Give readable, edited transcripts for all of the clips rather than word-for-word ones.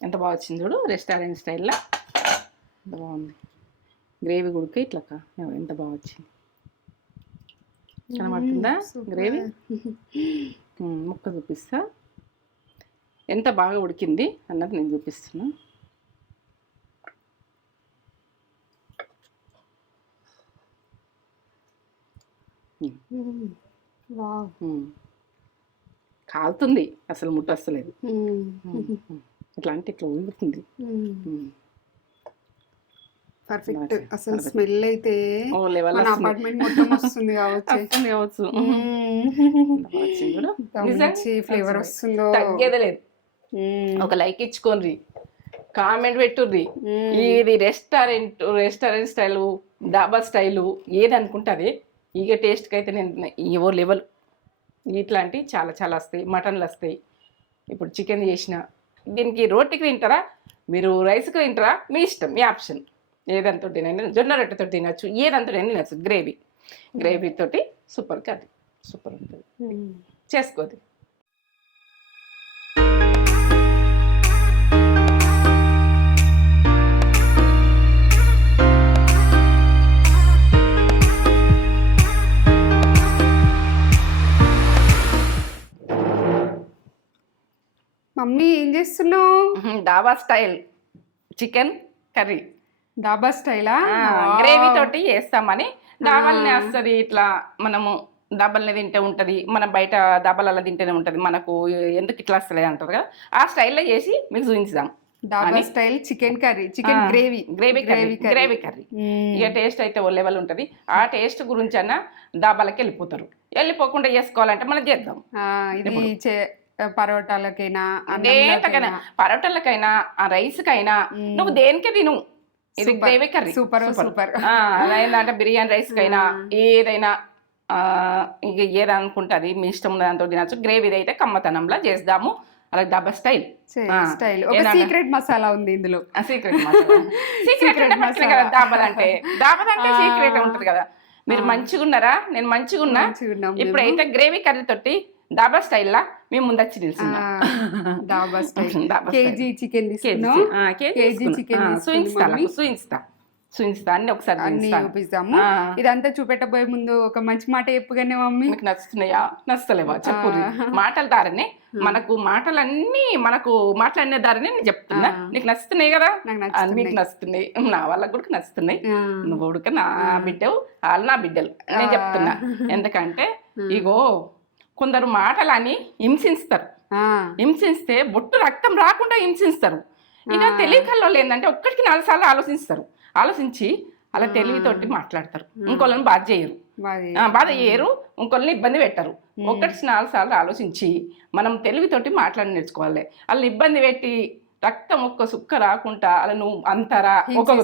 ఎంత బాగా వచ్చింది చూడు, రెస్టారెంట్ స్టైల్లో ఎంత బాగుంది. గ్రేవీ ఉడికి ఇట్లా ఎంత బాగా వచ్చింది, కనబడుతుందా గ్రేవీ? ముక్క చూపిస్తా ఎంత బాగా ఉడికింది అన్నది నేను చూపిస్తున్నా. కాలుతుంది, అసలు ముట్ట వస్తలేదు. ఇట్లా అంటే ఇట్లా ఉడుకుతుంది. పర్ఫెక్ట్. అసలు స్మెల్ అయితే మన అపార్ట్మెంట్ మొత్తం వస్తుంది కావచ్చు. మంచి ఫ్లేవర్ వస్తుందో తగ్గేదే లేదు. ఒక లైక్ ఇచ్చుకోండి, కామెంట్ పెట్టుర్రి. ఇది రెస్టారెంట్ స్టైలు, డాబా స్టైలు ఏది అనుకుంటుంది. ఇక టేస్ట్కి అయితే నేను ఏవో లెవెల్. ఇట్లాంటివి చాలా చాలా వస్తాయి. మటన్లు వస్తాయి. ఇప్పుడు చికెన్ చేసిన దీనికి రోటికి తింటారా, మీరు రైస్కి తింటారా, మీ ఇష్టం, మీ ఆప్షన్. ఏదంతో తినైనా, జొన్న రొట్టెతో తినచ్చు, ఏదంతో తినచ్చు. గ్రేవీతోటి సూపర్ కర్రీ, సూపర్ ఉంటుంది. చేసుకోదు. మమ్మీ ఏం చేస్తున్నావు? డాబా స్టైల్ చికెన్ కర్రీ. డాబా స్టైలా? గ్రేవీ తోటి చేస్తామని. డాబాలనే వస్తుంది. ఇట్లా మనము డబ్బల్ని తింటే ఉంటుంది, మనం బయట డబ్బాలలో తింటేనే ఉంటుంది. మనకు ఎందుకు ఇట్లా వస్తలే అంటారు కదా, ఆ స్టైల్లో చేసి మీకు చూపించుదాం. డాబా style chicken curry, chicken gravy curry. ఇక టేస్ట్ అయితే ఓ లెవెల్ ఉంటుంది. ఆ టేస్ట్ గురించి అన్న డాబాలకి వెళ్ళిపోతారు. వెళ్ళిపోకుండా చేసుకోవాలంటే మనం చేద్దాం. ఇది పరోటాలకైనా, పరోటాలకైనా, రైస్కైనా, నువ్వు దేనికే తిను. ఇది గ్రేవీ కర్రీ సూపర్. ఏంటంటే బిర్యానీ రైస్కైనా ఏదైనా ఇక ఏదనుకుంటుంది మీ ఇష్టం దాంతో తినచ్చు. గ్రేవీ అయితే కమ్మతనంలా చేద్దాము. అలాగే డబ్బా స్టైల్. ఒక సీక్రెట్ మసాలా ఉంది ఇందులో. సీక్రెట్ మసాలా దాబాలంటే సీక్రెట్ ఉంటుంది కదా. మీరు మంచిగా ఉన్నారా? నేను మంచిగా ఉన్నా. ఇప్పుడైతే గ్రేవీ కర్రీ తోటి డాబా స్టైల్లా మేము ముందచ్చి తెలుసుకున్నాం. చూపిస్తా అన్ని ఒకసారి చూపిస్తాము. ఇదంతా చూపెట్టబోయే ముందు ఒక మంచి మాట చెప్పుగానే మమ్మీ. మీకు నచ్చుతున్నాయా, నచ్చలేవా చెప్పు. మాటల దారిని మనకు మాటలన్నీ మనకు మాట్లాడిన దారిని నేను చెప్తున్నా. నీకు నచ్చుతున్నాయి కదా, మీకు నచ్చుతున్నాయి, నా వాళ్ళకు కూడా నచ్చుతున్నాయి. నువ్వు ఉడక నా బిడ్డవు, వాళ్ళు నా బిడ్డలు. నేను చెప్తున్నా ఎందుకంటే ఇగో కొందరు మాటలని హింసిస్తే బొట్టు రక్తం రాకుండా హింసిస్తారు. ఇక తెలియకల్లో ఏంటంటే ఒక్కటికి 4 సార్లు ఆలోచించి అలా తెలివితోటి మాట్లాడతారు. ఇంకోళ్ళని బాధ చేయరు, ఇంకోళ్ళని ఇబ్బంది పెట్టరు. 1-4 సార్లు ఆలోచించి మనం తెలివితోటి మాట్లాడి నేర్చుకోవాలి. వాళ్ళని ఇబ్బంది పెట్టి రక్తం ఒక్క సుక్క రాకుండా అలా నువ్వు అంటారా ఒక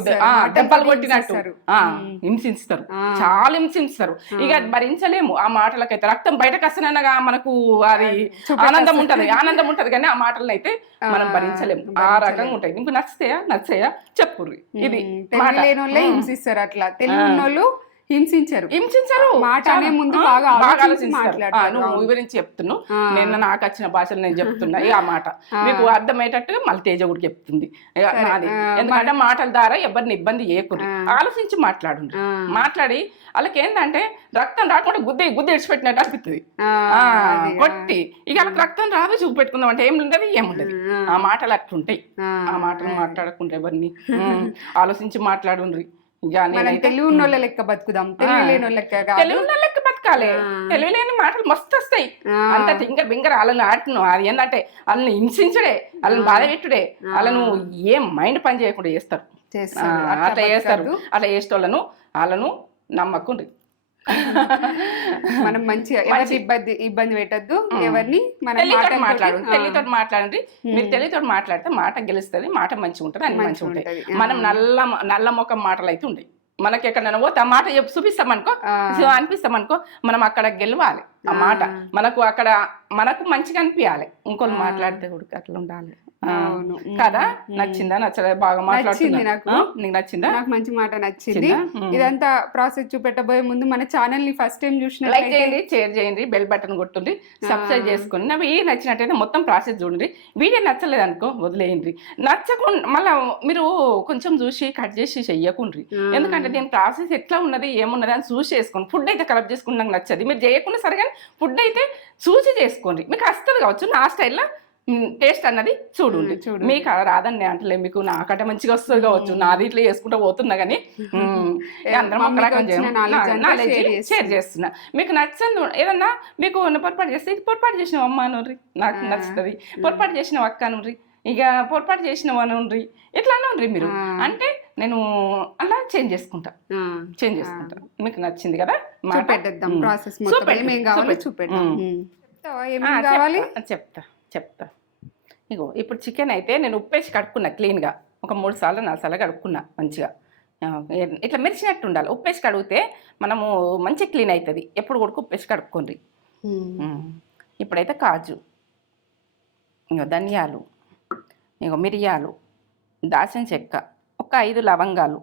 దెబ్బలు కొట్టినట్టు హింసిస్తారు, చాలా హింసిస్తారు. ఇక భరించలేము ఆ మాటలకైతే. రక్తం బయటకు వస్తున్నగా మనకు అది ఆనందం ఉంటది కానీ ఆ మాటలను అయితే మనం భరించలేము. ఆ రకంగా ఉంటాయి. నీకు నచ్చాయా చెప్పుర్రి. ఇది హింసిస్తారు. అట్లా తెలియనోళ్ళు హింసించరు. మాట అనే ముందు బాగా ఆలోచించారు. నువ్వు వివరించి చెప్తున్నావు, నేను నాకు వచ్చిన భాషలు నేను చెప్తున్నా. ఆ మాట మీకు అర్థమయ్యేటట్టుగా మళ్ళీ తేజ కూడా చెప్తుంది. ఎందుకంటే మాటల ద్వారా ఎవరిని ఇబ్బంది చేయకూడదు. ఆలోచించి మాట్లాడి వాళ్ళకి ఏంటంటే రక్తం రాకుండా గుద్ది విడిచిపెట్టినట్టు అనిపిస్తుంది. కొట్టి ఇక వాళ్ళకి రక్తం రాదు చూపెట్టుకుందాం అంటే ఏముండదు. ఆ మాటలు అట్లుంటాయి. ఆ మాటలు మాట్లాడకుండా ఎవరిని ఆలోచించి మాట్లాడుండ్రి. తెలివి ఉన్న లెక్క బతుకుదాం, తెలివి లెక్క బతకాలి. తెలివి లేని మాటలు మస్తు వస్తాయి. అంత బింగర్ వాళ్ళని ఆటను. అది ఏంటంటే వాళ్ళని హింసించడే, వాళ్ళని బాధ పెట్టుడే, వాళ్ళను ఏం మైండ్ పని చేయకుండా చేస్తారు. అట్లా చేసేటోళ్ళను వాళ్ళను నమ్మకుండ్రి. మనం మంచిగా ఇబ్బంది పెట్టద్దు ఎవరిని. తెలివితో మాట్లాడండి. మీరు తెలివితో మాట్లాడితే మాట గెలుస్తుంది, మాట మంచిగా ఉంటుంది, అన్ని మంచిగా ఉంటాయి. మనం నల్ల ముఖం మాటలు అయితే ఉంటాయి. మనకి ఎక్కడైనా పోతే ఆ మాట చూపిస్తామనుకో, అనిపిస్తామనుకో, మనం అక్కడ గెలవాలి. ఆ మాట మనకు అక్కడ మనకు మంచిగా అనిపించాలి, ఇంకోళ్ళు మాట్లాడితే కూడా అట్లా ఉండాలి కదా. నచ్చిందా నచ్చలేదు? బాగా మాట్లాడుతుంది నాకు. నీకు నచ్చిందా? నాకు మంచి మాట నచ్చింది. ఇదంతా ప్రాసెస్ చూపెట్టబోయే ముందు మన ఛానల్ ని ఫస్ట్ టైం చూసిన లైక్ చేయండి, షేర్ చేయండి, బెల్ బటన్ కొట్టుండి, సబ్స్క్రైబ్ చేసుకుని నా వీడియో నచ్చినట్టయితే మొత్తం ప్రాసెస్ చూడండి. వీడియో నచ్చలేదు అనుకో వదిలేయండి. నచ్చకుండా మళ్ళీ మీరు కొంచెం చూసి కట్ చేసి చెయ్యకుండ్రి, ఎందుకంటే దీని ప్రాసెస్ ఎట్లా ఉన్నది ఏమున్నది అని చూసి చేసుకోండి. ఫుడ్ అయితే కలెక్ట్ చేసుకుని నాకు నచ్చదు, మీరు చేయకుండా సరే, కానీ ఫుడ్ అయితే చూసి చేసుకోండి. మీకు వస్తుంది కావచ్చు నా స్టైల్లో టేస్ట్ అన్నది చూడండి. మీకు రాదని అంటలే, మీకు నాకంటే మంచిగా వస్తుంది కావచ్చు, నాది ఇట్లా చేసుకుంటూ పోతున్నా, కానీ అందరం నాలెడ్జ్ షేర్ చేస్తున్నా. మీకు నచ్చంది ఏదన్నా మీకు పొరపాటు చేస్తే ఇది పొరపాటు చేసిన అమ్మ అనుర్రి, నాకు నచ్చుతుంది, పొరపాటు చేసిన అక్క అనుర్రి, ఇక పొరపాటు చేసిన అనుర్రి, ఎట్లా అనుర్రి మీరు అంటే నేను అలా చేంజ్ చేసుకుంటా. మీకు నచ్చింది కదా, చెప్తా. ఇగో ఇప్పుడు చికెన్ అయితే నేను ఉప్పేసి కడుక్కున్నా క్లీన్గా, ఒక 3 సార్లు 4 సార్లు కడుక్కున్నా మంచిగా. ఇట్లా మెరిచినట్టు ఉండాలి. ఉప్పేసి కడిగితే మనము మంచి క్లీన్ అవుతుంది. ఎప్పుడు కూడా ఉప్పేసి కడుక్కోండి. ఇప్పుడైతే కాజు, ఇగో ధనియాలు, ఇగో మిరియాలు, దాల్చిన చెక్క, ఒక 5 లవంగాలు.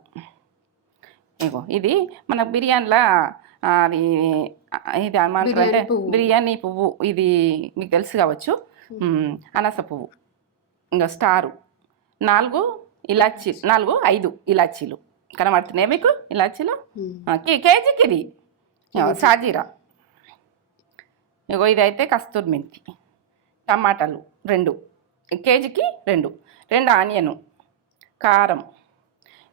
ఇగో ఇది మన బిర్యానీలో అది ఇది అంటే బిర్యానీ పువ్వు, ఇది మీకు తెలుసు కావచ్చు. అనాస పువ్వు, ఇంకా స్టారు, 4 ఇలాచీ, 5 ఇలాచీలు కనబడుతున్నాయి మీకు. ఇలాచీలు కేజీకి ఇది సాజీరా. ఇగో ఇదైతే కస్తూరి మెంతి, టమాటాలు 2 కేజీకి 2 ఆనియను, కారం,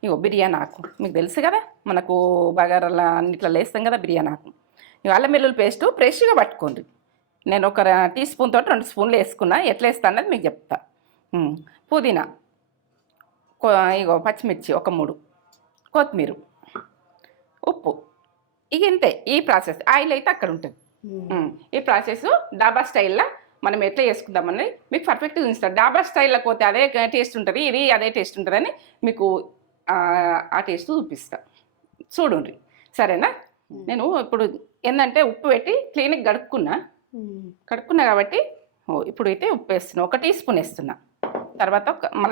ఇగో బిర్యానీ ఆకు మీకు తెలుసు కదా, మనకు బగారాల అన్నిట్లో వేస్తాం కదా బిర్యానీ ఆకు. ఇక అల్లం వెల్లుల్లి పేస్టు ఫ్రెష్గా పట్టుకోండి. నేను ఒక టీ స్పూన్ తోటి 2 స్పూన్లు వేసుకున్నా, ఎట్లా వేస్తా అన్నది మీకు చెప్తా. పుదీనా, ఇగో పచ్చిమిర్చి ఒక 3, కొత్తిమీర, ఉప్పు, ఇక ఇంతే. ఈ ప్రాసెస్ ఆయిల్ అయితే అక్కడ ఉంటుంది. ఈ ప్రాసెస్ డాబా స్టైల్లో మనం ఎట్లా చేసుకుందామని మీకు పర్ఫెక్ట్గా చూపిస్తాను. డాబా స్టైల్లో పోతే అదే టేస్ట్ ఉంటుంది, ఇది అదే టేస్ట్ ఉంటుందని మీకు ఆ టేస్ట్ చూపిస్తా, చూడండి సరేనా. నేను ఇప్పుడు ఏంటంటే ఉప్పు పెట్టి క్లీన్గా కడుక్కున్నా కాబట్టి ఇప్పుడు అయితే ఉప్పు వేస్తున్నా, 1 టీ స్పూన్ వేస్తున్నా.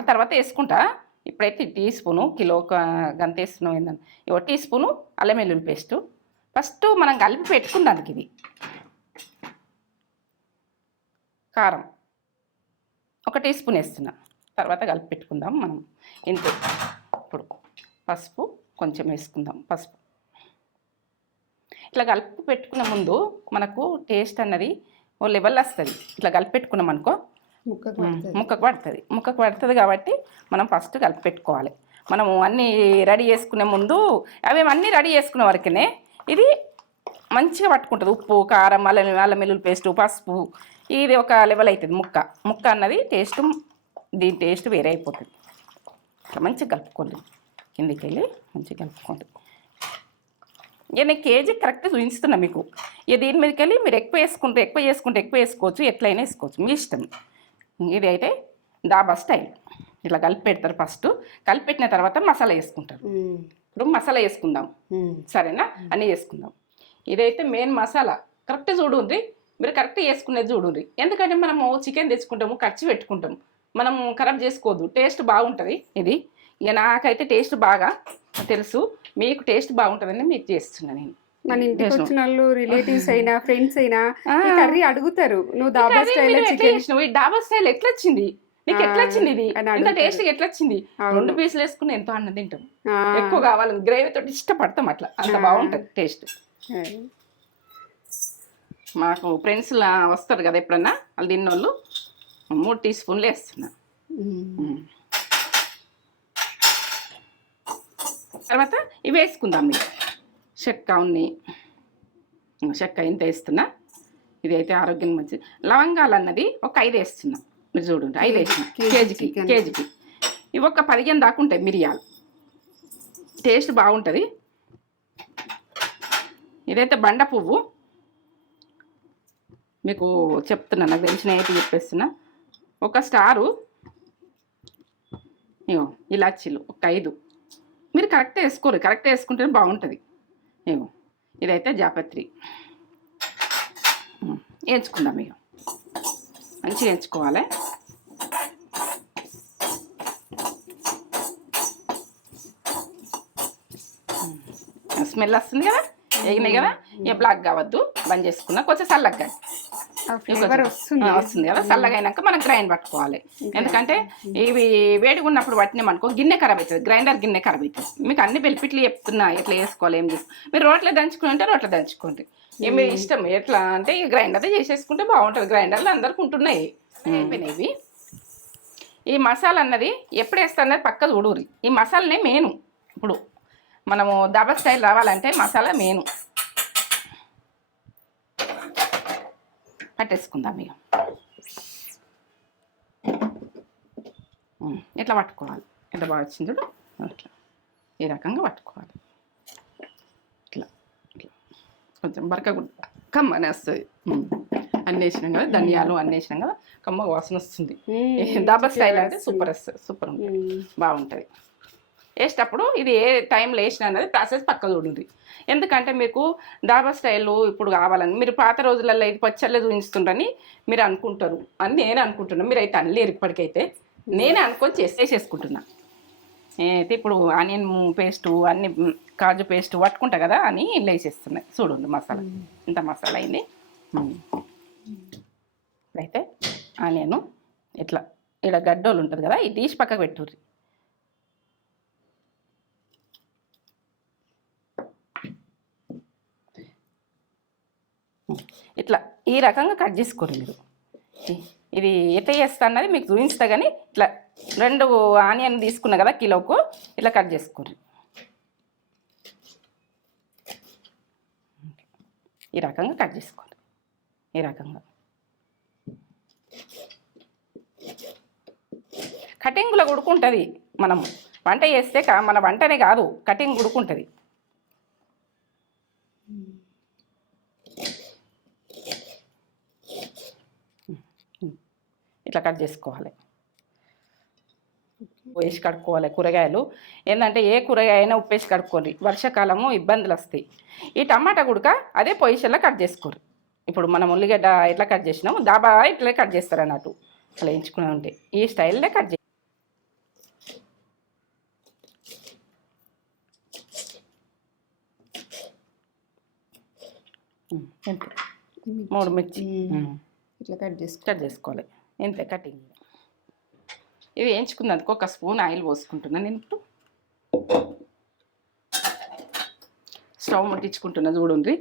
తర్వాత వేసుకుంటా. ఇప్పుడైతే టీ స్పూను, కిలో గంత వేస్తున్నాం ఏంటంటే 1 టీ స్పూను అల్లం వెల్లుల్లి పేస్టు ఫస్ట్ మనం కలిపి పెట్టుకున్నానికి. ఇది కారం 1 టీ స్పూన్ వేస్తున్నా, తర్వాత కలిపి పెట్టుకుందాం మనం ఇంతే. ఇప్పుడు పసుపు కొంచెం వేసుకుందాం. పసుపు ఇట్లా కలిపి పెట్టుకున్న ముందు మనకు టేస్ట్ అన్నది ఓ లెవెల్ వస్తుంది. ఇట్లా కలిపి పెట్టుకున్నాం అనుకో ముక్కకు పడుతుంది కాబట్టి మనం ఫస్ట్ కలిపి పెట్టుకోవాలి. మనము అన్నీ రెడీ చేసుకునే ముందు అన్నీ రెడీ చేసుకునే వరకునే ఇది మంచిగా పట్టుకుంటుంది. ఉప్పు, కారం, అల్లం వెల్లుల్లి పేస్టు, పసుపు, ఇది ఒక లెవెల్ అవుతుంది. ముక్క అన్నది టేస్ట్, దీని టేస్ట్ వేరే అయిపోతుంది. ఇట్లా మంచిగా కలుపుకోండి, కిందికి వెళ్ళి మంచిగా కలుపుకోండి. నేను కేజీ కరెక్ట్ చూపిస్తున్నా మీకు. దీని మీదకి వెళ్ళి మీరు ఎక్కువ వేసుకోవచ్చు, ఎట్లయినా వేసుకోవచ్చు, మీ ఇష్టం. ఇది అయితే డాబా స్టైల్. ఇట్లా కలిపి పెడతారు. ఫస్ట్ కలిపి పెట్టిన తర్వాత మసాలా వేసుకుంటారు. ఇప్పుడు మసాలా వేసుకుందాం సరేనా, అన్నీ వేసుకుందాం. ఇదైతే మెయిన్ మసాలా కరెక్ట్ చూడండి, మీరు కరెక్ట్ వేసుకునేది చూడండి. ఎందుకంటే మనము చికెన్ తెచ్చుకుంటాము, ఖర్చు పెట్టుకుంటాము, మనము ఖరాబ్ చేసుకోవద్దు, టేస్ట్ బాగుంటుంది. ఇది ఇక నాకైతే టేస్ట్ బాగా తెలుసు, మీకు టేస్ట్ బాగుంటుందని మీకు చేస్తున్నాను నేను. మన ఇంటికి వచ్చిన వాళ్ళు రిలేటివ్స్ అయినా ఫ్రెండ్స్ అయినా కర్రీ అడుగుతారు, నువ్వు డాబా స్టైల్ చికెన్, ఈ డాబా స్టైల్ ఎట్లా వచ్చింది నీకు, ఎట్లా వచ్చింది, ఇది ఇంత టేస్ట్ ఎట్లా వచ్చింది. 2 పీసులు వేసుకుని ఎంతో అన్నం తింటాం, ఎక్కువ కావాలి, గ్రేవీ తోటి ఇష్టపడతాం, అట్లా అంత బాగుంటుంది టేస్ట్. మాకు ఫ్రెండ్స్ వస్తారు కదా ఎప్పుడన్నా, వాళ్ళు తిన్నోళ్ళు 3 టీ స్పూన్లు వేస్తున్నా. తర్వాత ఇవి వేసుకుందాం. మీరు చెక్క ఇంత వేస్తున్నా, ఇది అయితే ఆరోగ్యం మంచిది. లవంగాలు అన్నది ఒక 5 వేస్తున్నా, మీరు చూడండి 5 వేసిన కేజీకి. ఇవి ఒక 15 దాకా ఉంటాయి మిరియాలు, టేస్ట్ బాగుంటుంది. ఇదైతే బండ పువ్వు, మీకు చెప్తున్నా, నాకు తెలిసిన అయితే చెప్పేస్తున్నా. ఒక స్టారు, ఇగో ఇలాచీలు ఒక 5, మీరు కరెక్ట్ వేసుకోరు, కరెక్ట్ వేసుకుంటేనే బాగుంటుంది. ఏమో ఇదైతే జాపత్రి, వేయించుకుందాం ఇక మంచిగా వేయించుకోవాలి. స్మెల్ వస్తుంది కదా, వేగినాయి కదా, ఇక బ్లాక్ కావద్దు, బంద్ చేసుకున్నా. కొంచెం చల్లగా వస్తుంది కదా, చల్లగా అయినాక మనం గ్రైండ్ పట్టుకోవాలి. ఎందుకంటే ఇవి వేడిగా ఉన్నప్పుడు పట్టినామనుకో గిన్నె ఖరాబ్ అవుతుంది, గ్రైండర్ గిన్నె ఖరాబ్ అవుతుంది. మీకు అన్ని బెనిఫిట్లు చెప్తున్నా ఎట్లా వేసుకోవాలి, ఏం చేసుకో. మీరు రోట్లో దంచుకుని అంటే రోట్లో దంచుకోండి, ఏమి ఇష్టం ఎట్లా అంటే ఇక గ్రైండర్ చేసేసుకుంటే బాగుంటుంది. గ్రైండర్లు అందరికి ఉంటున్నాయి. అయిపోయినాయి. ఈ మసాలా అన్నది ఎప్పుడు వేస్తా అన్నది పక్క చూడూరి. ఈ మసాలానే మెయిన్. ఇప్పుడు మనము దాబా స్టైల్ రావాలంటే మసాలా మెయిన్. పట్టేసుకుందాం ఇక. ఇట్లా పట్టుకోవాలి. ఎంత బాగా వచ్చింది చూడు, అట్లా ఈ రకంగా పట్టుకోవాలి. ఇట్లా ఇట్లా కొంచెం బరక కమ్మని వస్తుంది. అన్నీ వేసినాం కదా, ధనియాలు అన్నీ వేసినాం కదా, కమ్మ వాసన వస్తుంది. దాబా స్టైల్ అంటే సూపర్ వస్తుంది, సూపర్ ఉంటుంది, బాగుంటుంది. వేసేటప్పుడు ఇది ఏ టైంలో వేసినా అన్నది ప్రాసెస్ పక్క చూడండి. ఎందుకంటే మీకు డాబా స్టైల్ ఇప్పుడు కావాలని మీరు పాత రోజులలో ఇది పచ్చళ్ళే చూపిస్తుండ్రని మీరు అనుకుంటారు అని నేను అనుకుంటున్నాను. మీరు అయితే అనలేరు, ఇప్పటికైతే నేనే అనుకొని చేసేసుకుంటున్నా. అయితే ఇప్పుడు ఆనియన్ పేస్టు అన్ని కాజు పేస్టు పట్టుకుంటా కదా అని ఇలా వేసేస్తున్నాయి. చూడండి మసాలా ఇంత మసాలా అయింది. అయితే ఆనియన్ ఇట్లా ఇక్కడ గడ్డోలు ఉంటుంది కదా, ఇది తీసి పక్కకు పెట్టుర్రి. ఇట్లా ఈ రకంగా కట్ చేసుకోండి మీరు. ఇది ఎట్లా చేస్తా అన్నది మీకు చూపిస్తా, కానీ ఇట్లా 2 ఆనియన్ తీసుకున్నా కదా కిలోకు, ఇట్లా కట్ చేసుకోండి. ఈ రకంగా కట్ చేసుకోండి. ఈ రకంగా కటింగ్లో ఉడుకుంటుంది. మనం వంట చేస్తే మన వంటనే కాదు, కటింగ్ ఉడుకుంటుంది. ఇట్లా కట్ చేసుకోవాలి. వేసి కడుక్కోవాలి. కూరగాయలు ఏంటంటే ఏ కూరగాయ అయినా ఉప్పేసి కడుక్కోండి, వర్షాకాలము ఇబ్బందులు వస్తాయి. ఈ టమాటా గుడక అదే పొజిషన్లో కట్ చేసుకోరు. ఇప్పుడు మనం ఉల్లిగడ్డ ఎట్లా కట్ చేసినాము దాబా ఇట్లా కట్ చేస్తారు అన్నట్టు, అలా ఎంచుకునే ఉంటే ఈ స్టైల్లో కట్ చేసి. ఎంత 3 మిర్చి ఇట్లా కట్ చేసుకోవాలి. ఎంత కటింగ్. ఇవి వేయించుకున్నందుకు 1 స్పూన్ ఆయిల్ పోసుకుంటున్నాను. నేను ఇప్పుడు స్టవ్ ముట్టించుకుంటున్నా. చూడండి,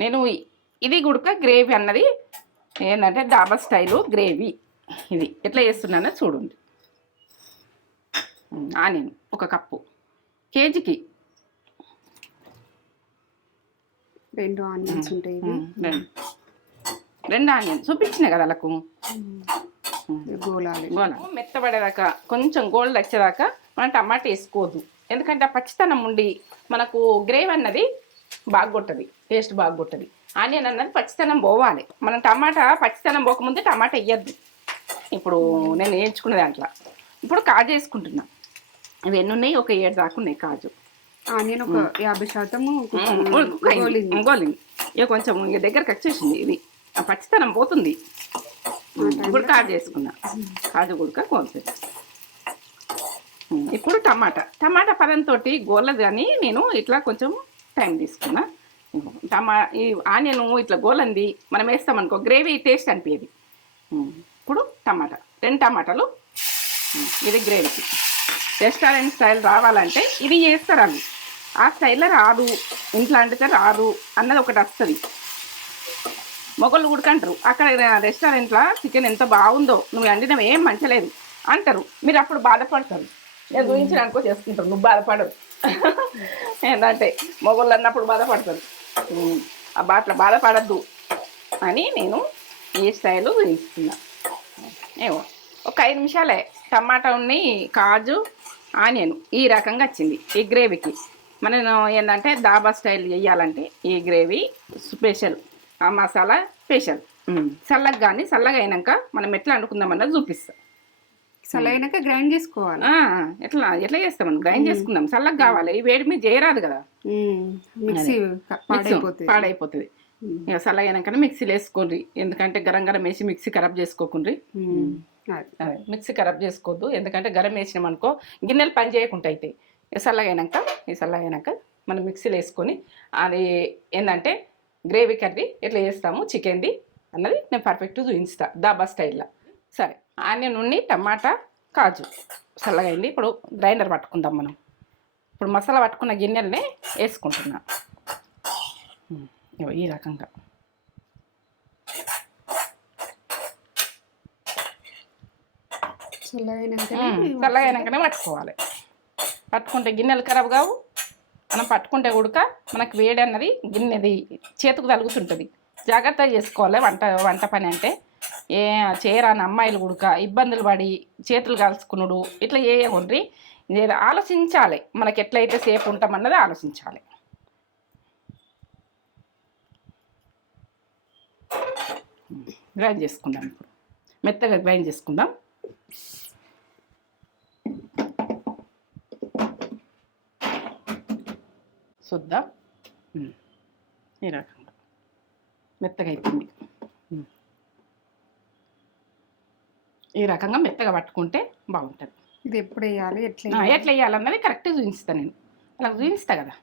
నేను ఇది గుడక గ్రేవీ అన్నది ఏంటంటే దాబా స్టైలు గ్రేవీ. ఇది ఎట్లా చేస్తున్నానో చూడండి. ఆనియన్ 1 కప్పు, కేజీకి 2 ఆనియన్స్ ఉంటాయి. 2 ఆనియన్ చూపించిన కదా వాళ్ళకు. గోలాలి మెత్తబడేదాకా, కొంచెం గోల్డ్ వచ్చేదాకా మనం టమాటా వేసుకోవద్దు. ఎందుకంటే ఆ పచ్చితనం ఉండి మనకు గ్రేవీ అన్నది బాగా కొట్టది, టేస్ట్ బాగా కొట్టది. ఆనియన్ అన్నది పచ్చితనం పోవాలి. మనం టమాటా పచ్చితనం పోకముందే టమాటా వేయద్దు. ఇప్పుడు నేను వేయించుకునే దాంట్లో ఇప్పుడు కాజు వేసుకుంటున్నా. ఇవి ఎన్ని ఉన్నాయి, 1 7 దాకా ఉన్నాయి కాజు. ఆనియన్ 50% గోలింది. ఇక కొంచెం ఇక దగ్గరకు వచ్చేసింది. ఇది ఆ పచ్చితనం పోతుంది. ఇప్పుడు కాజు చేసుకున్నా, కాజు గుడక కోల్పోయి. ఇప్పుడు టమాటా పదంతో గోలది అని నేను ఇట్లా కొంచెం టైం తీసుకున్నా. ఈ ఆనియన్ ఇట్లా గోలంది మనం వేస్తామనుకో గ్రేవీ టేస్ట్ అనిపించేది. ఇప్పుడు 2 టమాటాలు. ఇది గ్రేవీకి రెస్టారెంట్ స్టైల్ రావాలంటే ఇది చేస్తారు. అవి ఆ స్టైల్లో రాదు, ఇంట్లో వండితే రాదు అన్నది ఒకటి వస్తుంది. మొగళ్ళు ఉడకంటారు. అక్కడ రెస్టారెంట్లో చికెన్ ఎంత బాగుందో, నువ్వు వండినవి ఏం మంచలేదు అంటారు. మీరు అప్పుడు బాధపడతారు. నేను చూపించడానికో చేసుకుంటారు, నువ్వు బాధపడరు. ఏంటంటే మొగళ్ళు అన్నప్పుడు బాధపడతారు. అట్లా బాధపడద్దు అని నేను ఈ స్టైలు చూపిస్తున్నా. ఏమో 1 5 నిమిషాలే. టమాటా ఉన్ని కాజు ఆనియన్ ఈ రకంగా వచ్చింది ఈ గ్రేవీకి. మనం ఏంటంటే దాబా స్టైల్ చేయాలంటే ఈ గ్రేవీ స్పెషల్, ఆ మసాలా స్పెషల్. చల్లగా అయినాక మనం ఎట్లా వండుకుందామన్నది చూపిస్తాం. చల్లగైనాక గ్రైండ్ చేసుకోవాలి. ఎట్లా చేస్తాం మనం, గ్రైండ్ చేసుకుందాం. చల్లగా కావాలి, ఈ వేడి మీద చేయరాదు కదా, మిక్సీ పాడైపోతుంది. ఇక చల్లగైనాకనే మిక్సీలో వేసుకోండి, ఎందుకంటే గరం గరం వేసి మిక్సీ ఖరాబ్ చేసుకోకుండ్రి. అదే మిక్సీ ఖరాబ్ చేసుకోవద్దు, ఎందుకంటే గరం వేసినాం అనుకో గిన్నెలు పని చేయకుండా అవుతాయి. ఈ చల్లగైనాక మనం మిక్సీలో వేసుకొని అది ఏంటంటే గ్రేవీ కర్రీ ఎట్లా చేస్తాము చికెన్ది అన్నది నేను పర్ఫెక్ట్ చూపిస్తా దాబా స్టైల్లో. సరే, ఆనియన్ ఉన్ని టమాటా కాజు చల్లగైంది. ఇప్పుడు గ్రైండర్ పట్టుకుందాం మనం. ఇప్పుడు మసాలా పట్టుకున్న గిన్నెలనే వేసుకుంటున్నా ఈ రకంగా. చల్లగైనాకనే పట్టుకోవాలి. పట్టుకుంటే గిన్నెలు ఖరాబ్ కావు, మనం పట్టుకుంటే ఉడక మనకు వేడి అన్నది గిన్నెది చేతికి తలుగుతుంటుంది. జాగ్రత్తగా చేసుకోవాలి వంట పని అంటే. చేయరాని అమ్మాయిలు ఉడక ఇబ్బందులు పడి చేతులు కాల్చుకునుడు ఇట్లా చేయకుండ్రి. ఆలోచించాలి మనకి ఎట్లయితే సేఫ్ ఉంటామన్నది ఆలోచించాలి. గ్రైండ్ చేసుకుందాం, ఇప్పుడు మెత్తగా గ్రైండ్ చేసుకుందాం. చూద్దాం, ఈ రకంగా మెత్తగా అయిపోయింది. ఈ రకంగా మెత్తగా పట్టుకుంటే బాగుంటుంది. ఇది ఎప్పుడు వేయాలి, ఎట్లా వేయాలన్నది కరెక్ట్గా చూపిస్తాను నేను. అలా చూపిస్తా కదా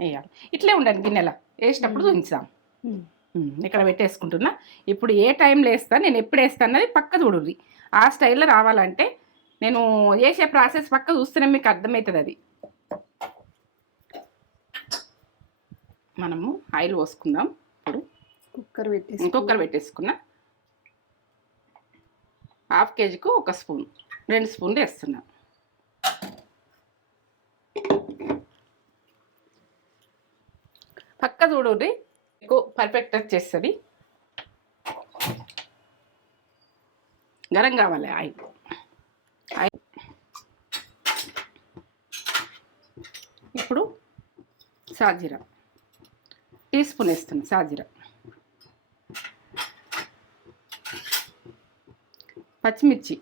వేయాలి. ఇట్లే ఉండండి, గిన్నెలా వేసేటప్పుడు చూపిస్తాం. ఇక్కడ పెట్టేసుకుంటున్నా. ఇప్పుడు ఏ టైంలో వేస్తాను, నేను ఎప్పుడు వేస్తాను అన్నది పక్క చూడుర్రి. ఆ స్టైల్లో రావాలంటే నేను చేసే ప్రాసెస్ పక్క చూస్తేనే మీకు అర్థమవుతుంది. అది మనము ఆయిల్ పోసుకుందాం. ఇప్పుడు కుక్కర్ పెట్టేసుకున్నా. 1/2 కేజీకు 1 స్పూన్ 2 స్పూన్లు వేస్తున్నా. పక్క చూడండి, ఎక్కువ పర్ఫెక్ట్ వచ్చేస్తుంది. గరం కావాలి ఆయిల్. ఇప్పుడు సాజీరా టీ స్పూన్ వేస్తుంది. సాజీరా, పచ్చిమిర్చి,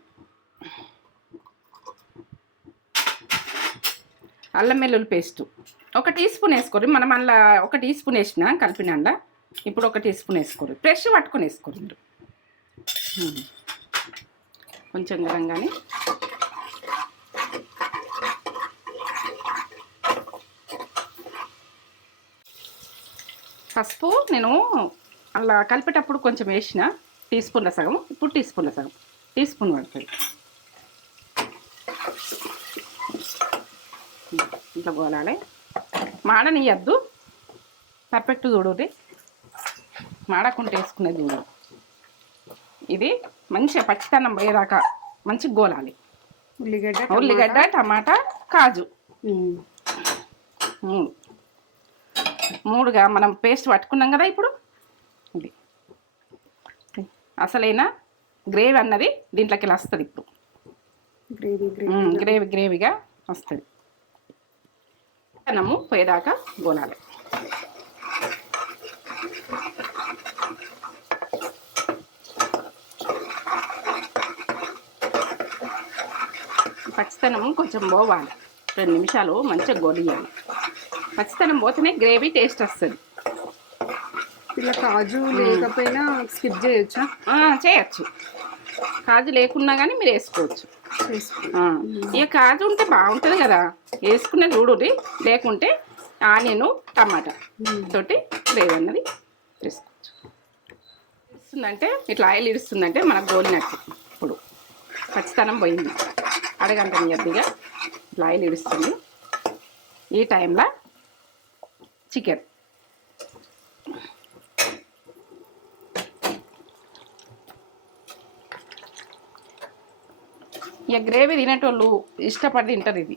అల్లం వెల్లుల్లి పేస్టు 1 టీ స్పూన్ వేసుకోరు. మనం అలా 1 టీ స్పూన్ వేసిన కలిపినండ. ఇప్పుడు 1 టీ స్పూన్ వేసుకోరు. ఫ్రెష్ పట్టుకొని వేసుకోరు మీరు. కొంచెం గరంగానే పసుపు నేను అలా కలిపేటప్పుడు కొంచెం వేసిన, టీ స్పూన్ల సగం. ఇప్పుడు టీ స్పూన్ల సగం, టీ స్పూన్ పడుతుంది. ఇట్లా గోలాలి, మాడనియద్దు. పర్ఫెక్ట్ చూడండి, మాడకుంటే వేసుకునేది చూడు. ఇది మంచిగా పచ్చితనం పోయేదాకా మంచిగా గోలాలి. ఉల్లిగడ్డ టమాటా కాజు మూడుగా మనం పేస్ట్ పట్టుకున్నాం కదా. ఇప్పుడు ఇది అసలైన గ్రేవీ అన్నది దీంట్లోకి వస్తుంది. ఇప్పుడు గ్రేవీగా వస్తుంది. అన్నము పోయేదాకా గోలాలి. పచ్చితనం కొంచెం పోవాలి. 2 నిమిషాలు మంచిగా గోలియాలి. పచ్చితనం పోతేనే గ్రేవీ టేస్ట్ వస్తుంది. ఇలా కాజు లేకపోయినా స్కిప్ చేయొచ్చా? చేయొచ్చు. కాజు లేకున్నా కానీ మీరు వేసుకోవచ్చు. ఇక కాజు ఉంటే బాగుంటుంది కదా, వేసుకునే చూడుది. లేకుంటే ఆనియన్ టమాటా తోటి గ్రేవీ అన్నది వేసుకోవచ్చు. ఇస్తుందంటే ఇట్లా ఆయిల్ ఇస్తుందంటే మనకు గోలినట్టు. ఇప్పుడు పచ్చితనం పోయింది, అరగంట నియద్దిగా ఇట్లా ఆయిల్ ఇస్తుంది. ఈ టైంలో చికెన్ ఇక గ్రేవీ తినేటోళ్ళు ఇష్టపడి తింటారు. ఇది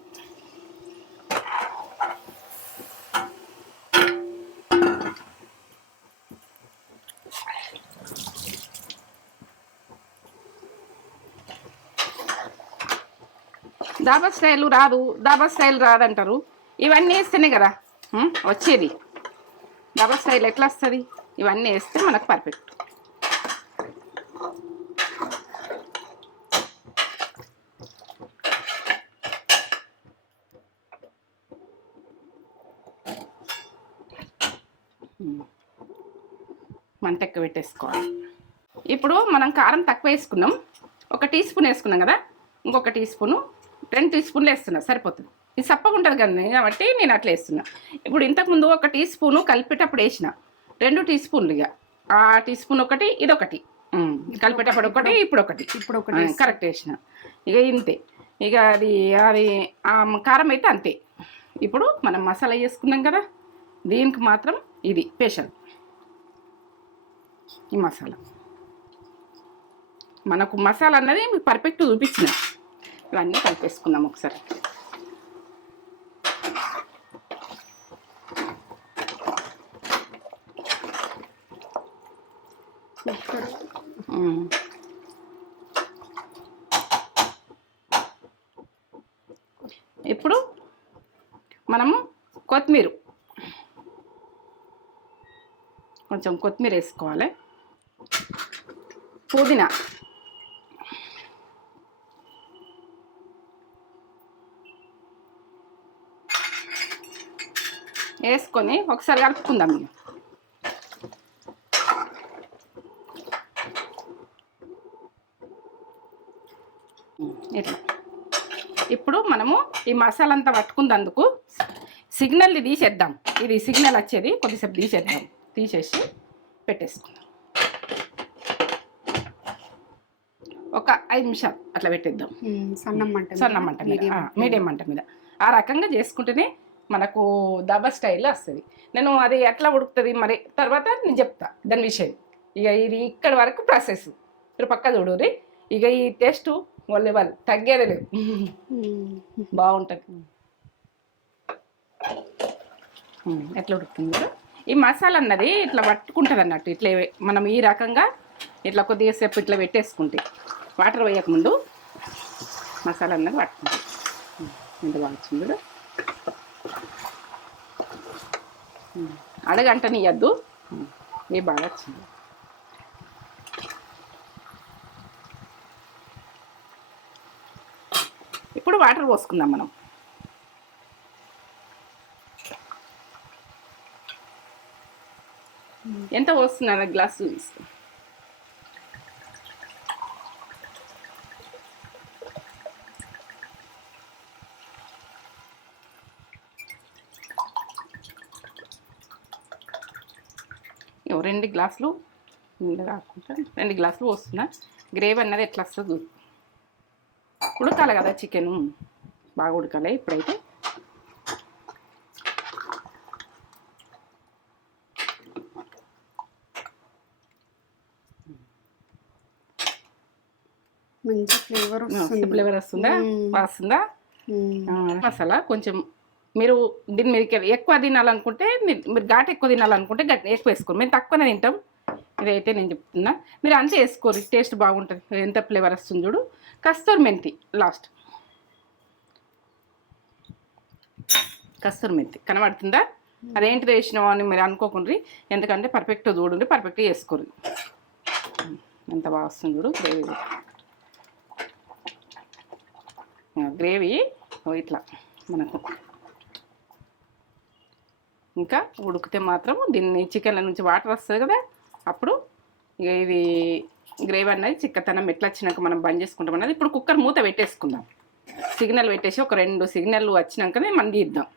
దాబా స్టైల్ రాదంటారు. ఇవన్నీ వేస్తేనే కదా వచ్చేది. దాబా స్టైల్ ఎట్లా వస్తుంది? ఇవన్నీ వేస్తే మనకు పర్ఫెక్ట్. మంట ఎక్కువ పెట్టేసుకోవాలి. ఇప్పుడు మనం కారం తక్కువ వేసుకున్నాం, 1 టీ స్పూన్ వేసుకున్నాం కదా, ఇంకొక టీ స్పూను 2 టీ స్పూన్లు వేస్తున్నా సరిపోతుంది. ఇది సప్పగా ఉంటుంది కదా కాబట్టి నేను అట్లా వేస్తున్నా. ఇప్పుడు ఇంతకుముందు 1 టీ స్పూను కలిపేటప్పుడు వేసిన 2 టీ స్పూన్లు, ఇక ఆ టీ స్పూన్ ఒకటి ఇదొకటి కలిపేటప్పుడు ఒకటి ఇప్పుడు ఒకటి కరెక్ట్ వేసిన. ఇక ఇంతే, ఇక అది అది కారం అయితే అంతే. ఇప్పుడు మనం మసాలా వేసుకున్నాం కదా, దీనికి మాత్రం ఇది స్పెషల్. ఈ మసాలా మనకు మసాలా అన్నది పర్ఫెక్ట్ చూపించిన. ఇవన్నీ కలిపేసుకుందాం ఒకసారి. ఇప్పుడు మనము కొంచెం కొత్తిమీర వేసుకోవాలి, పుదీనా వేసుకొని ఒకసారి కలుపుకుందాం. ఇట్లా ఇప్పుడు మనము ఈ మసాలా అంతా పట్టుకున్నందుకు సిగ్నల్ని తీసేద్దాం. ఇది సిగ్నల్ వచ్చేది కొద్దిసేపు తీసేద్దాం, తీసేసి పెట్టేసుకుందాం. ఒక 5 నిమిషాలు అట్లా పెట్టేద్దాం సన్న మంట మీద, మీడియం మంట మీద. ఆ రకంగా చేసుకుంటేనే మనకు దబా స్టైల్లో వస్తుంది. నేను అది ఎట్లా ఉడుకుతుంది మరి తర్వాత నేను చెప్తా దాని విషయం. ఇక ఇది ఇక్కడ వరకు ప్రాసెస్, మీరు పక్క చూడుర్రి. ఇక ఈ టేస్ట్ వాళ్ళు తగ్గేదే లేదు, బాగుంటుంది. ఎట్లా ఉడుకుతుంది ఈ మసాలా అన్నది ఇట్లా పట్టుకుంటుంది అన్నట్టు. ఇట్లా మనం ఈ రకంగా ఇట్లా కొద్దిగా సేపు ఇట్లా పెట్టేసుకుంటే వాటర్ వేయకముందు మసాలా అన్నది పట్టుకుంటుంది. ఎంత బాగా వచ్చింది కూడా. అడగంటనియద్దు, ఇది బాగా వచ్చింది. ఇప్పుడు వాటర్ పోసుకుందాం మనం. ఎంత పోస్తున్నా గ్లాసు తీసుకో. రెండు గ్లాసులు కాకుండా 2 గ్లాసులు పోస్తున్నా. గ్రేవీ అన్నది ఎట్లా వస్తుంది ఉడకాలి కదా, చికెను బాగా ఉడకాలి. ఇప్పుడైతే మంచి ఫ్లేవర్ వస్తుందా, వస్తుందా. మసాలా కొంచెం మీరు దీని మీదకి ఎక్కువ తినాలనుకుంటే మీరు ఘాటు ఎక్కువ తినాలనుకుంటే ఎక్కువ వేసుకోండి. మేము తక్కువనే తింటాం. ఇదైతే నేను చెప్తున్నా, మీరు అంతే వేసుకోరు, టేస్ట్ బాగుంటుంది. ఎంత ఫ్లేవర్ వస్తుంది చూడు. కస్తూరి మెంతి లాస్ట్, కస్తూరి మెంతి కనబడుతుందా? అదేంటిది వేసినావా అని మీరు అనుకోకుండ్రి, ఎందుకంటే పర్ఫెక్ట్గా చూడండి, పర్ఫెక్ట్గా వేసుకోరు. ఎంత బాగా వస్తుంది చూడు గ్రేవీ ఇట్లా. మనకు ఇంకా ఉడికితే మాత్రం దీన్ని చికెన్ల నుంచి వాటర్ వస్తుంది కదా, అప్పుడు ఇక ఇది గ్రేవీ అన్నది చిక్కతనం ఎట్లా వచ్చినాక మనం బంద్ చేసుకుంటాం అన్నది. ఇప్పుడు కుక్కర్ మూత పెట్టేసుకుందాం. సిగ్నల్ పెట్టేసి ఒక 2 సిగ్నల్ వచ్చినాకనే మనం తీద్దాం.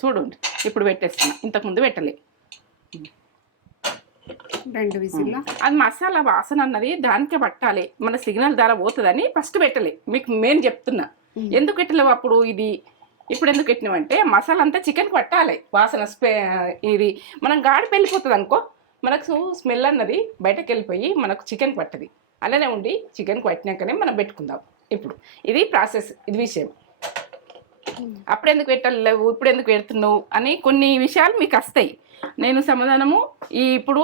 చూడండి ఇప్పుడు పెట్టేస్తున్నా, ఇంతకుముందు పెట్టలే. 2 విజిల్లా అది మసాలా వాసన అన్నది దానికే పట్టాలి, మన సిగ్నల్ ద్వారా పోతుందని ఫస్ట్ పెట్టలే. మీకు మెయిన్ చెప్తున్నా ఎందుకు పెట్టలేవు అప్పుడు. ఇది ఇప్పుడు ఎందుకు పెట్టినామంటే మసాలా అంతా చికెన్కి పట్టాలి, వాసన ఇది మనం గాడికి వెళ్ళిపోతుంది అనుకో, మనకు స్మెల్ అన్నది బయటకు వెళ్ళిపోయి మనకు చికెన్కి పట్టది. అలానే ఉండి చికెన్కి పట్టినాకనే మనం పెట్టుకుందాం. ఇప్పుడు ఇది ప్రాసెస్, ఇది విషయం. అప్పుడు ఎందుకు పెట్టలేవు, ఇప్పుడు ఎందుకు పెడుతున్నావు అని కొన్ని విషయాలు మీకు వస్తాయి. నేను సమాధానము ఇప్పుడు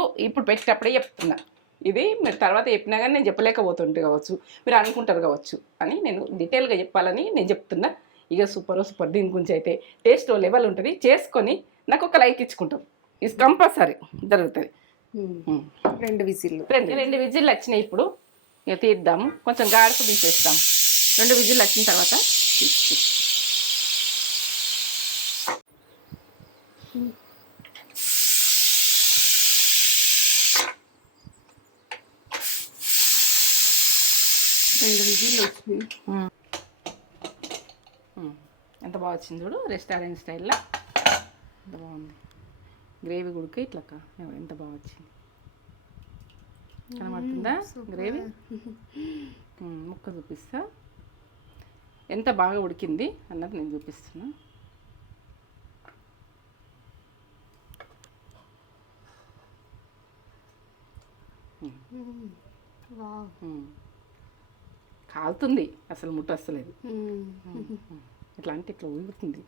పెట్టేటప్పుడే చెప్తున్నా. ఇది మీరు తర్వాత చెప్పినా కానీ నేను చెప్పలేకపోతుంటే కావచ్చు, మీరు అనుకుంటారు కావచ్చు అని నేను డీటెయిల్గా చెప్పాలని నేను చెప్తున్నా. ఇక సూపర్ దీని గురించి అయితే టేస్ట్ లెవెల్ ఉంటుంది. చేసుకొని నాకు ఒక లైక్ ఇచ్చుకుంటాం, ఇది కంపల్సరీ జరుగుతుంది. 2 విజిల్లు 2 విజిల్లు వచ్చినాయి. ఇప్పుడు ఇక తీద్దాము, కొంచెం గాడుపు తీసేస్తాం. 2 విజిల్లు వచ్చిన తర్వాత 2 విజిల్లు వచ్చినాయి. ఎంత బాగా వచ్చింది చూడు, రెస్టారెంట్ స్టైల్లో ఎంత బాగుంది. గ్రేవీ గుడికి ఇట్లా ఎంత బాగా వచ్చింది, కనబడుతుందా గ్రేవీ? ముక్క చూపిస్తా ఎంత బాగా ఉడికింది అన్నది నేను చూపిస్తున్నా. కాలుతుంది, అసలు ముట్ట వస్తలేదు. ఇట్లా అంటే ఇట్లా ఊగుతుంది.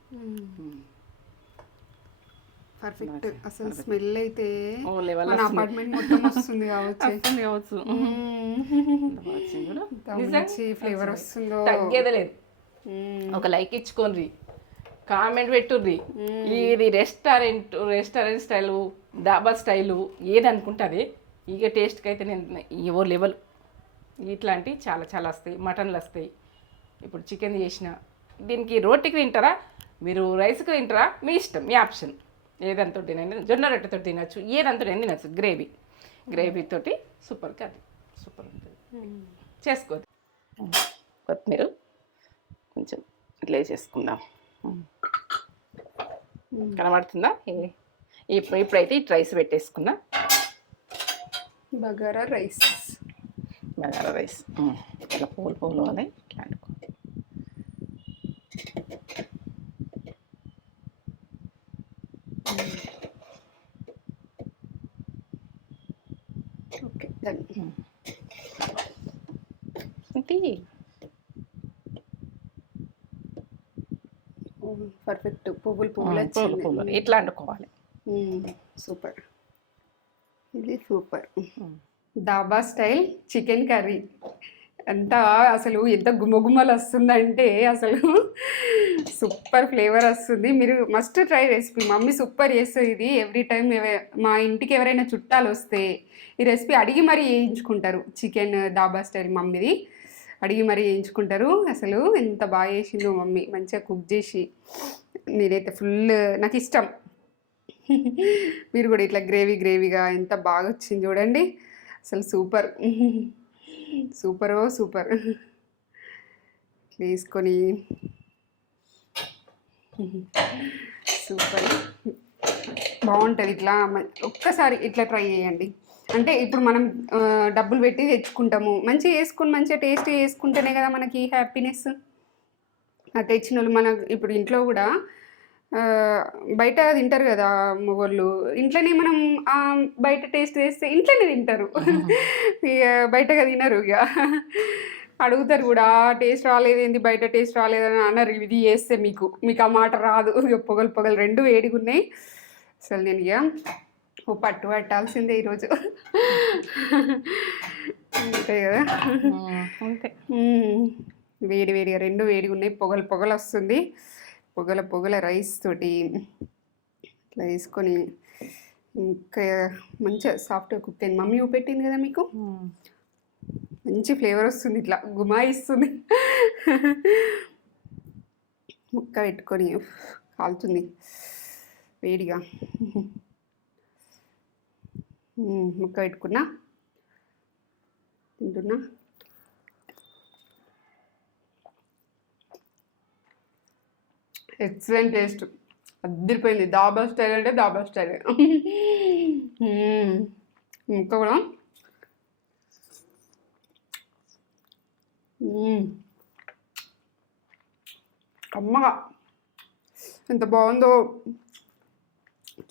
పర్ఫెక్ట్. అసలు స్మెల్ అయితే మన అపార్ట్మెంట్ మొత్తం వస్తుంది కావచ్చు. మంచి ఫ్లేవర్ వస్తుందో, తగ్గేదే లేదు. ఒక లైక్ ఇచ్చుకోండి, కామెంట్ పెట్టుర్రి. ఇది రెస్టారెంట్ స్టైలు, డాబా స్టైలు ఏది అనుకుంటుంది. ఇక టేస్ట్కి అయితే నేను ఏవో లెవెల్ ఇట్లాంటివి చాలా చాలా వస్తాయి. మటన్లు వస్తాయి. ఇప్పుడు చికెన్ చేసిన దీనికి రోటీకి తింటారా, మీరు రైస్కి తింటారా, మీ ఇష్టం, మీ ఆప్షన్. ఏదంతో తినండి, జొన్న రొట్టెతో తినచ్చు, ఏదంతో తినచ్చు. గ్రేవీతోటి సూపర్ కర్రీ, సూపర్ ఉంటుంది. చేసుకోదు. కొత్తిమీర కొంచెం ఇట్లా చేసుకుందాం. కనబడుతుందా? ఇప్పుడైతే ఇటు రైస్ పెట్టేసుకున్నా. బగారా రైస్ ఇట్లా పూలు అని ఇట్లా అనుకో. Okay done. పర్ఫెక్ట్. పువ్వులు ఇట్లా వండుకోవాలి. సూపర్. ఇది సూపర్. డాబా స్టైల్ చికెన్ కర్రీ అంతా అసలు ఎంత గుమ్మగుమ్మలు వస్తుందంటే అసలు సూపర్ ఫ్లేవర్ వస్తుంది. మీరు must try recipe. Mummy super చేస్తుంది ఇది. ఎవ్రీ టైం మా ఇంటికి ఎవరైనా చుట్టాలు వస్తే ఈ రెసిపీ అడిగి మరీ వేయించుకుంటారు. చికెన్ డాబా స్టైల్ మమ్మీది అడిగి మరీ వేయించుకుంటారు. అసలు ఎంత బాగా చేసిందో మమ్మీ, మంచిగా కుక్ చేసి. నేనైతే ఫుల్ నాకు ఇష్టం. మీరు కూడా ఇట్లా గ్రేవీగా ఎంత బాగా వచ్చింది చూడండి. అసలు సూపర్ సూపర్. వేసుకొని సూపర్ బాగుంటుంది. ఇట్లా ఒక్కసారి ఇట్లా ట్రై చేయండి. అంటే ఇప్పుడు మనం డబ్బులు పెట్టి తెచ్చుకుంటాము, మంచిగా వేసుకొని మంచిగా టేస్ట్ చేసుకుంటేనే కదా మనకి హ్యాపీనెస్. ఆ తెచ్చిన వాళ్ళు మన ఇప్పుడు ఇంట్లో కూడా బయట తింటారు కదా మొగోళ్ళు, ఇంట్లోనే మనం బయట టేస్ట్ చేస్తే ఇంట్లోనే తింటారు. ఇక బయటగా తినరు. ఇక అడుగుతారు కూడా, టేస్ట్ రాలేదేంది, బయట టేస్ట్ రాలేదని అన్నారు. ఇది చేస్తే మీకు ఆ మాట రాదు. ఇక పొగలు 2 వేడిగా ఉన్నాయి. అసలు నేను ఇక పట్టు పట్టాల్సిందే ఈరోజు. అంతే కదా, అంతే. వేడిగా 2 వేడిగా ఉన్నాయి. పొగలు వస్తుంది. పొగల రైస్ తోటి ఇట్లా వేసుకొని ఇంకా మంచిగా సాఫ్ట్గా కుక్ అయింది. మమ్మీ పెట్టింది కదా మీకు, మంచి ఫ్లేవర్ వస్తుంది. ఇట్లా గుమాయిస్తుంది. ముక్క పెట్టుకొని కాలుతుంది వేడిగా. ముక్క పెట్టుకున్నా, తింటున్నా. ఎక్సలెంట్ టేస్ట్, అద్దరిపోయింది. దాబా స్టైల్ అంటే దాబా స్టైల్. ముక్క కూడా కమ్మగా ఎంత బాగుందో,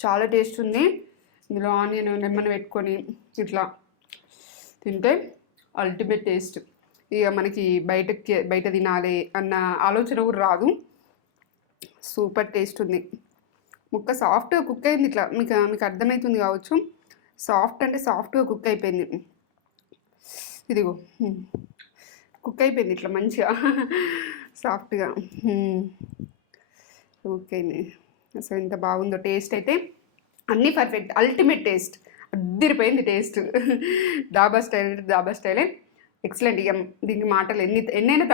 చాలా టేస్ట్ ఉంది. ఇందులో ఆనియన్ లెమన్ పెట్టుకొని ఇట్లా తింటే అల్టిమేట్ టేస్ట్. ఇక మనకి బయట తినాలి అన్న ఆలోచన కూడా రాదు. సూపర్ టేస్ట్ ఉంది. ముక్క సాఫ్ట్గా కుక్ అయింది. ఇట్లా మీకు అర్థమవుతుంది కావచ్చు. సాఫ్ట్ అంటే సాఫ్ట్గా కుక్ అయిపోయింది. ఇదిగో కుక్ అయిపోయింది ఇట్లా మంచిగా సాఫ్ట్గా కుక్ అయింది. అసలు ఎంత బాగుందో టేస్ట్ అయితే, అన్నీ పర్ఫెక్ట్, అల్టిమేట్ టేస్ట్, అద్దరిపోయింది టేస్ట్. దాబా స్టైలే ఎక్సలెంట్. ఇక దీనికి మాటలు ఎన్నైనా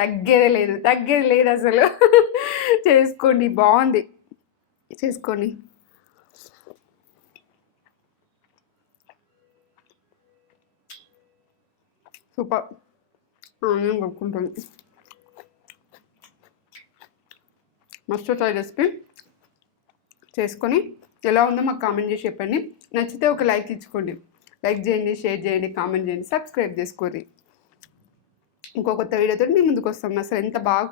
తగ్గేదే లేదు అసలు. చేసుకోండి, బాగుంది, చేసుకోండి. సూపర్. నేను కొట్టుకుంటాను. మస్ట్ ట్రై రెసిపీ చేసుకొని ఎలా ఉందో మాకు కామెంట్ చేసి చెప్పండి. నచ్చితే ఒక లైక్ ఇచ్చుకోండి. లైక్ చేయండి, షేర్ చేయండి, కామెంట్ చేయండి, సబ్స్క్రైబ్ చేసుకోండి. ఇంకో కొత్త వీడియోతో మీ ముందుకు వస్తాం. అసలు ఎంత బాగా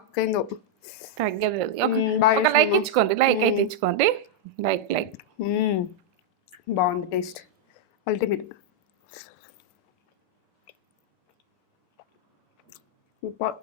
తగ్గదు. ఒక లైక్ ఇచ్చుకోండి, లైక్ అయితే ఇచ్చుకోండి. లైక్ బాగుంది, టేస్ట్ అల్టిమేట్. సూపర్.